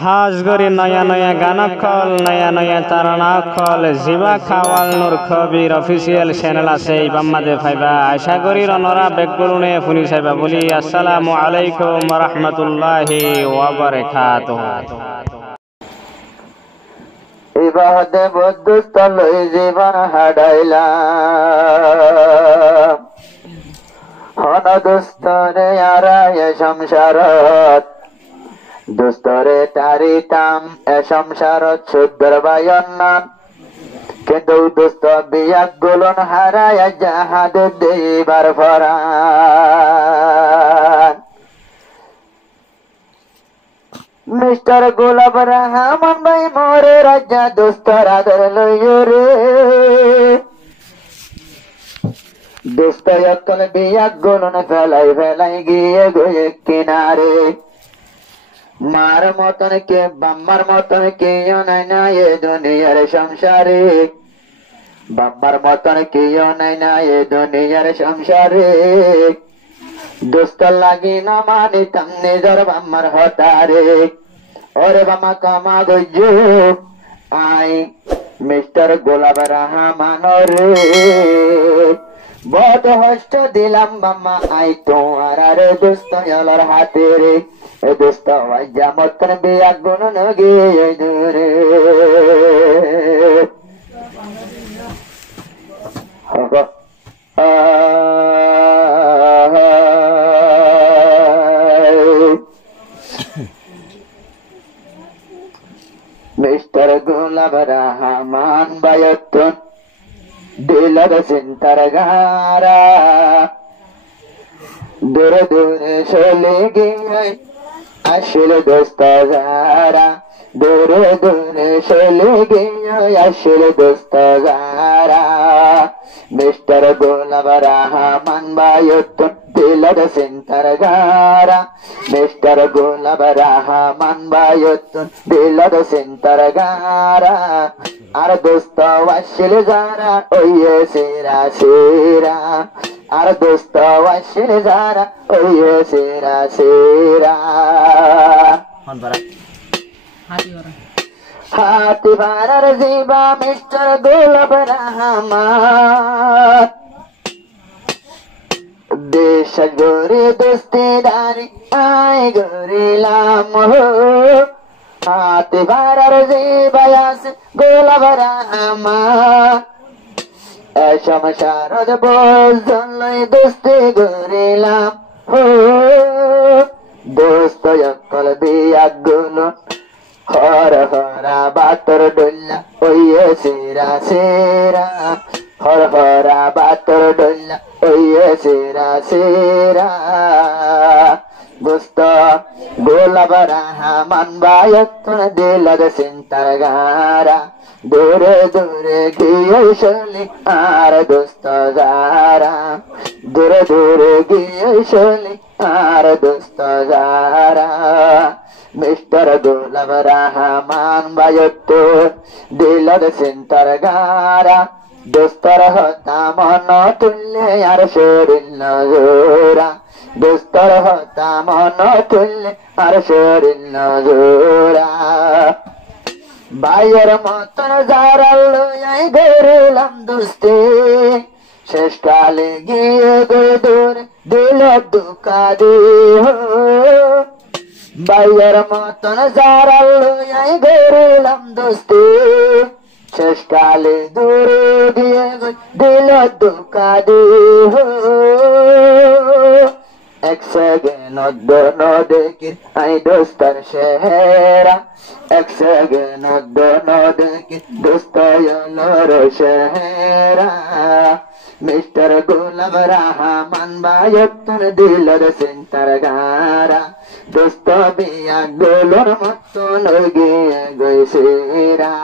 হাজ গরি নয়া নয়া গান কল নয়া নয়া তারানা কল জিবা খাওয়াল নূর খবির অফিসিয়াল চ্যানেল আছে ইবাম্মাদে ফাইবা আশা করি রনরা বেকগুলুনে ফুনি সাইবা বলি আসসালামু আলাইকুম ওয়া রাহমাতুল্লাহি ওয়া বারাকাতুহু। ইবাদে বদ্দুস্ত লই জীবন হাডাইলা হন দুস্তরে আরায় সংসারত দুস্তরে তারিতাম এ সংসারত শুদ্ধর বায়না কিন্তু দুস্ত বিয়াক গুলন হারায় জাহাদ দেবার ফরান মিস্টার গোলাপ রহমান ভাই মোরে রাজা দোস্তর আদর লইও রে দোস্ত অকল বিয়াক গুলন ফেলাই ফেলাই গিয়ে গয়ে কিনারে মার মতন কে বাম্মার মতন কেউ নাই না এ দুনিয়ার সংসারে বাম্মার মতন কেউ নাই না এ দুনিয়ার সংসারে দোস্ত লাগি না মানিতাম নিজর বাম্মার হতারে ওরে বামা কামা গজ্জু আই মিস্টার গোলাপ রহমান রে বহুত হষ্ট দিলাম বাম্মা আই তোমার আরে দোস্ত এলার হাতে রে এ দোস্ত ওয়াজা মতন বিয়া গুণ নগে রে মিস্টার গোলাপ রহমান বায়তন দিলর সিন্তার গারা দূরে দূরে চলে গিয়ে আসল দোস্ত যারা দূরে দূরে চলে গিয়ে আসল দোস্ত যারা মিস্টার গোলাপ রহমান বায়তন দিলর সিন্তার গারা মিস্টার গোলাপ রহমান বায়তন দিলর সিন্তার গারা আর দোস্ত আসল যারা ওয়ে সেরা সেরা আর দোস্ত আসল যারা ওয়ে সেরা সেরা হাতি বারার জিবা মিস্টার গোলাপ রহমান দেশ গরে দোস্তিদারি আই গরিলাম হো হাতি বারার জিবা আছে গোলাপ রহমান সংসারত বলই দোস্তি গরিলাম হো দোস্ত অকল বিয়াক গুলো হর হরা বাতর ডোল্লা ওয়ে সেরা সেরা হর হরা বাতর ডোল্লা ওয়ে সেরা সেরা দোস্ত গোলাপ রহমান বায়তন দিলর সিন্তার গারা দূরে দূরে গিয়ে চলি আর দোস্ত যারা দূরে দূরে গিয়ে চলি আর দোস্ত যারা মিস্টার গোলাপ রহমান বায়তন দিলর সিন্তার গারা দোস্তর হতা মন তুল্লে আর শরীর নজরা দোস্তর হতা মন তুল্লে আর শরীর নজরা ভাইয়ের মতন যারা লই গেলাম দোস্তে শেষ কালে গিয়ে দূর দিল দুকা দে ভাইয়ের মতন যারা লই গেলাম দোস্তে শেষ কালে দূরে দিয়ে দিল দুকা দে এক সেকেন্ড দোন দেখি আই দোস্তর শেহরা এক সেকেন্ড দোন দেখি দোস্ত এলর শেহরা মিস্টার গোলাপ রহমান বায়তন দিলর সিন্তার গারা দোস্ত বিয়া গোলর মতন গিয়ে গইছেরা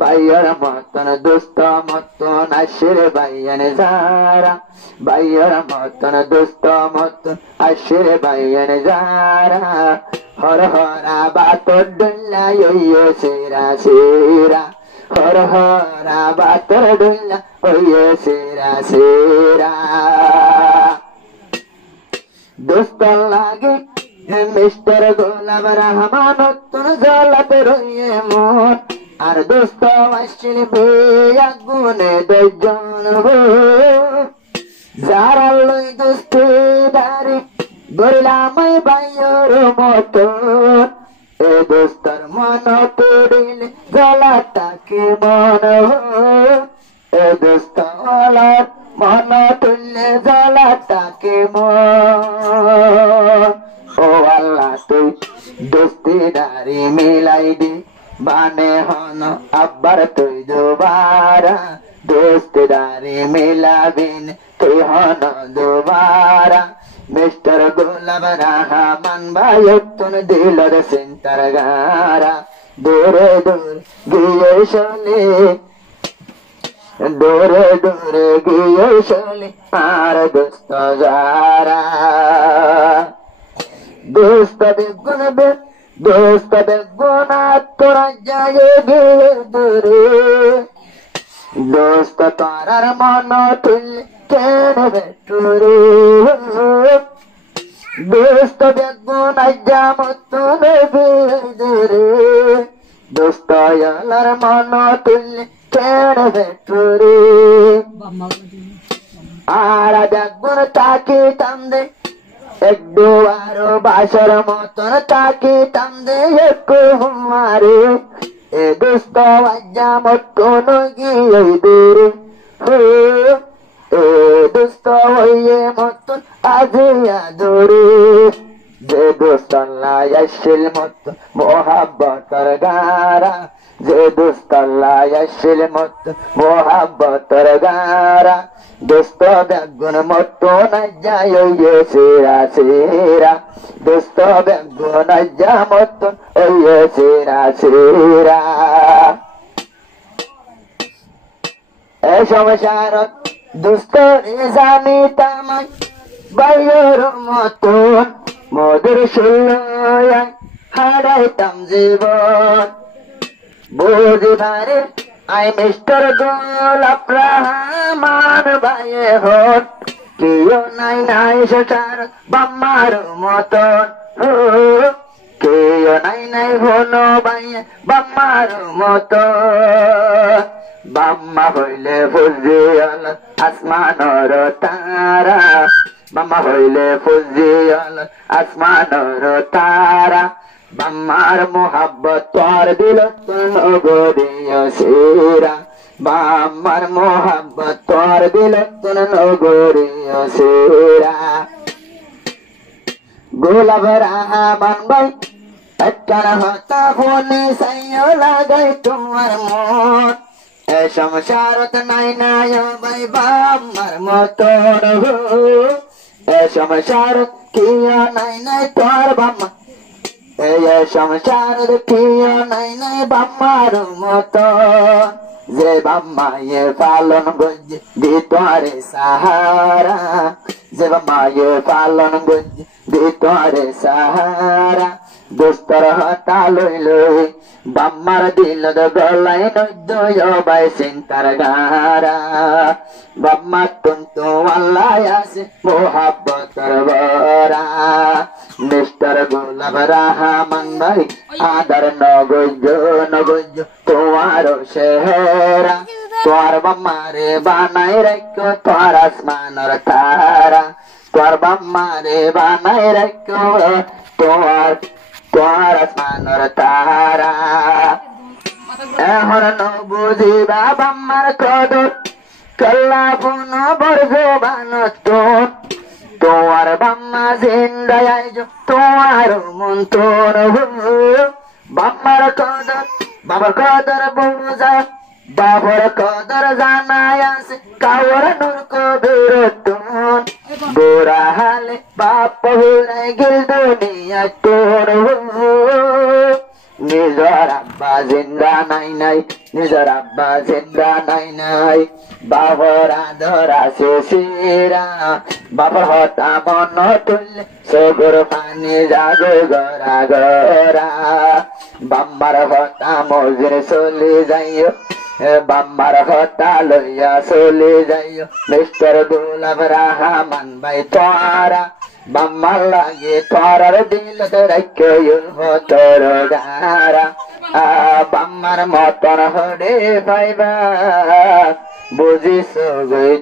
ভাইয়ের মতন দোস্ত মতন আসির ভাইয়েন যারা ভাইয়ের মতন দোস্ত মতন আসির ভাইয়েন যারা হর হরা বাতর ডুল্লা ওয়ে সেরা সেরা হর হরা বাতর ডুল্লা ওয়ে সেরা সেরা দোস্ত লাগে মিস্টার গোলাম রহমান তোর জ্বালাতে রইয়ে মন আর দোস্ত আসছিল বিয়া গুনে দুজন যারা লই দোস্তি দারি গরিলাম বাইর মতন এ দোস্তর মন পড়িলে জ্বালাটাকে মন এ দোস্ত মন তুললে জ্বালাটাকে মন ও আল্লাহ তুই দোস্তিদারি মিলাই দি বানে হন আব্বার তুই দুবারা দোস্তিদারি মিলাবিন তুই হন দুবারা মিস্টার গোলাম রহমান ভাই তুন দিলর সিন্তার গারা দূরে দূর গিয়ে শোনে দূরে দূরে গিয়ে শোনে আর দোস্ত যারা দোস্ত বেগুন তোরা যায় গিয়ে দূরে দোস্ত তারার মন তুল কেন বেটুরে দোস্ত বেগুন জাম তুলে দূরে দোস্ত ইয়ালার মন তুল কেন বেটুরে আর বেগুন তাকে টান্দে একটু আরো বাসর মতন তাকে টান্দে একটু মারে এ দোস্ত আজ্জা মতন গিয়ে দূরে এ দোস্ত হইয়ে মতন আজিয়া দূরে যে দোস্ত লাইয়াছিল মতন মোহাব্বতর গারা যে দোস্ত লাইয়াছিল মতন মোহাব্বতর গারা দোস্ত বেগুন মতন যায় সেরা সেরা দোস্ত বেগুন যা মতন সেরা সেরা এ সংসারত দোস্ত জানি তামাই বাইর মতন মধুর শুনয় হারাইতাম জীবন বুঝি ভারে আই মিস্টার গোলাপ রহমান ভাইয়ে হন কেউ নাই নাই সংসার বাম্মার মতন কেউ নাই নাই হন ভাইয়ে বাম্মার মতন বাম্মা হইলে ফুজিয়াল আসমানর তারা বাম্মা হইলে ফুজিয়াল আসমানর তারা বাম্মার মোহাব্বত তোর দিল নগরীয় সেরা বাম্মার মোহাব্বত তোর দিল নগরীয় সেরা গোলাপ রহমান ভাই একটা হতা ফোনে সাইও লাগাই তোমার মন এ সংসারত নাই নাই ভাই বাম্মার মতন এ সংসারত কিয়া নাই নাই তোর বাম্মা এই সংসার কিয়া নাই নাই বাম্মার মতন যে বাম্মায়ে পালন গঞ্জ দিতরে সাহারা যে বাম্মায়ে পালন গঞ্জ দিতরে সাহারা দোস্তর হতা লইল বাম্মার দিল গলাই নদ্দয় বাই সিন্তার গারা বাম্মা তুন্তু আল্লাহ আছে মোহাব্বতর বরা মিস্টার গোলাম রহমান ভাই আদর নগজ তোমার সেহরা তোর বাম্মারে বানাই রাখো তোর আসমানর তারা তোর বাম্মারে বানাই রাখো তোর আসমানর তারা এখন বুঝিবা বাম্মার কদর কল্লা পুন বর্জ বানতন তোমার বাম্মা জিন্দায় তোমার মন তোর বাম্মার কদর বাবার কদর বোঝা বাবার কদর জানায় আছে কাওর নূর কবির তোন গোরা হালে বাপ হুড়াই গেল দুনিয়া তোর নিজর আব্বা জিন্দা নাই নাই নিজর আব্বা জিন্দা নাই নাই বাবার আদর আছে সিরা বাবার হতা মন তুললে সগর পানি যাবে গরা গরা বাম্মার হতা মজুর চলে যাইও বাম্মার হতা লইয়া চলে যাইও মিস্টার গোলাম রহমান ভাই তোরা বাম্মার লাগে তোরার দিল রাইকে তোর গারা বাম্মার মতন হরে পাইবা বুঝিস গই